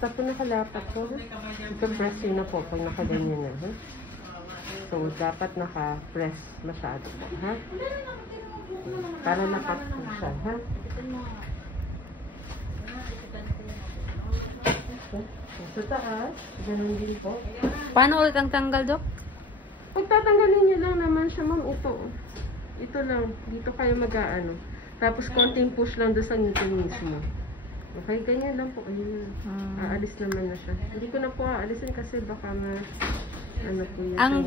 basta po nakalapat po. Ito-press yun na po pag nakaganyan na. Ha? So, dapat naka-press masyado po. Ha? Para napat po siya. Ha? Sa taas, ganun din po. Paano ulit ang tanggal, Dok? Pagtatanggalin niyo lang naman siya, ma'am. Ito lang. Dito kayo mag-aano. Tapos konting push lang doon sa ngipin mismo. Okay, ganyan lang po. Ayun. Aalis naman na siya. Hindi ko na po aalisin kasi baka ano po yun. Ang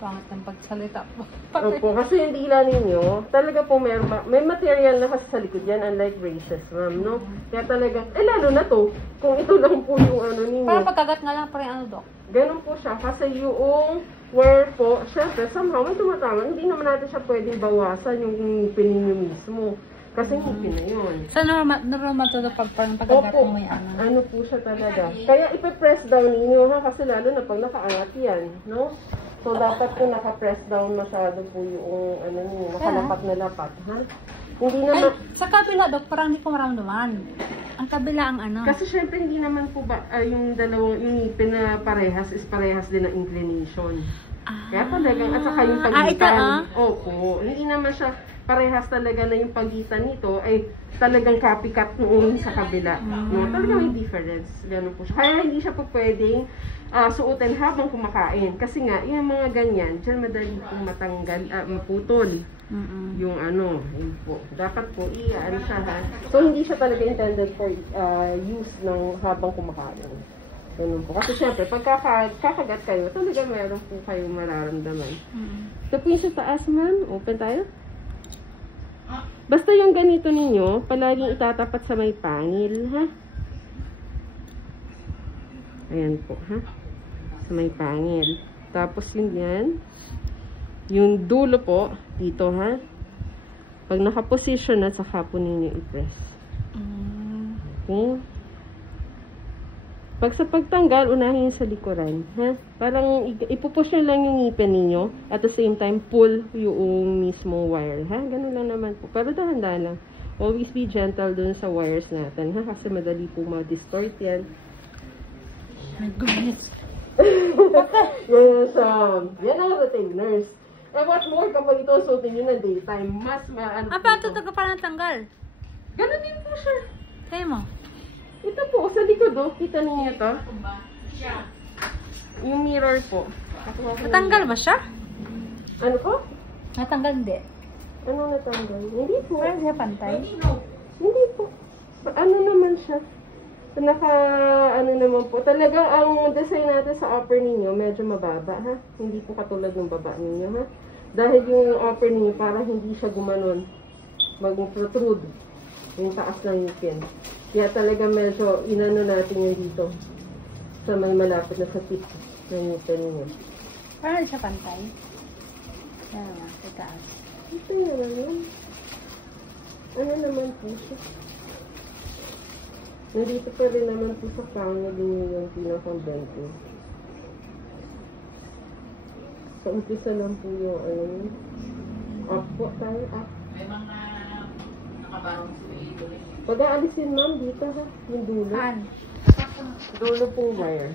pangat ng pagsalita po. Opo, kasi yung dila ninyo, talaga po may material na kasi sa likod yan, unlike braces, ma'am, no? Kaya talaga, lalo na to, kung ito lang po yung ano ninyo. Para pagkagat nga lang pa rin Dok. Ganun po siya, kasi yung where po, syempre, somehow may tumatama, hindi naman natin siya pwedeng bawasan yung ngipin ninyo mismo. Kasi ngipin na yun. So, normal to pag parang pagkagat mo may ano. Ano po siya talaga. Kaya ipe-press down ninyo, ha? Kasi lalo na pag nakaangat yan, no? So, dapat po naka-press down masyado po yung, ano ninyo, nakalapat na lapat, ha? Hindi naman... Ay, sa kabila, Dok, parang hindi ko maramdaman. Ang kabila ang ano. Kasi syempre, hindi naman po ba, yung dalawang ngipin na parehas is parehas din ng inclination. Kaya talagang, at saka yung pagitan. Opo, hindi naman siya parehas talaga na yung pagitan nito ay talagang copycat noon sa kabila. No? Talagang may difference. Ganun po siya. Kaya hindi siya po pwedeng suotin habang kumakain. Kasi nga, yung mga ganyan, dyan madali pong matanggal, maputol. Yung ano, yun po. Dapat po, ano siya ha. So, hindi siya talaga intended for use ng habang kumakain. Ganun po. Kasi syempre, pag kakagat kayo, talaga mayroon po kayong mararamdaman. Ito po yung sa taas, ma'am. Open tayo. Basta yung ganito ninyo, palaging itatapat sa may pangil, ha? Ayan po, ha? Sa may pangil. Tapos yun yan. Yung dulo po, dito, ha? Pag nakaposition na, saka po ninyo i-press. Okay? Pag sa pagtanggal, unahin sa likuran. Ha? Parang ipupush nyo lang yung ngipin ninyo. At the same time, pull yung mismo wire. Ha? Ganun lang naman po. Pero dahan-dahan lang. Always be gentle dun sa wires natin. Ha? Kasi madali po ma-distort yan. My goodness. Yes, yan ang retainers. And what more kapag ito suotin nyo na daytime, mas maano po Paano ito. ito parang tanggal? Ganun din po siya. Kaya mo? Ito po, sa likod oh. Kita niyo to? Yung mirror po. Natanggal ba siya? Ano po? Natanggal hindi. Ano natanggal? Hindi po. Parang siya pantay. Hindi po. Ano naman siya? Ano naman po. Talaga ang design natin sa upper ninyo medyo mababa ha. Hindi po katulad ng baba ninyo ha. Dahil yung upper ninyo para hindi siya gumanon. Mag-protrude. Yung taas ng ngipin. Kaya talaga medyo inano natin yung dito. Sa may malapit na sa tip ng ngipin ninyo. Parang siya pantay. Yan naman. Sa taas. Ito naman yun. Ano naman po siya? Nandito pa rin naman po sa pangil yung pinakang bento. Sa umpisa lang po yung up po tayo, up. May mga nakabarong sa ito. Pag aalisin ma'am dito ha, yung dulo. An? Dulo pong wire.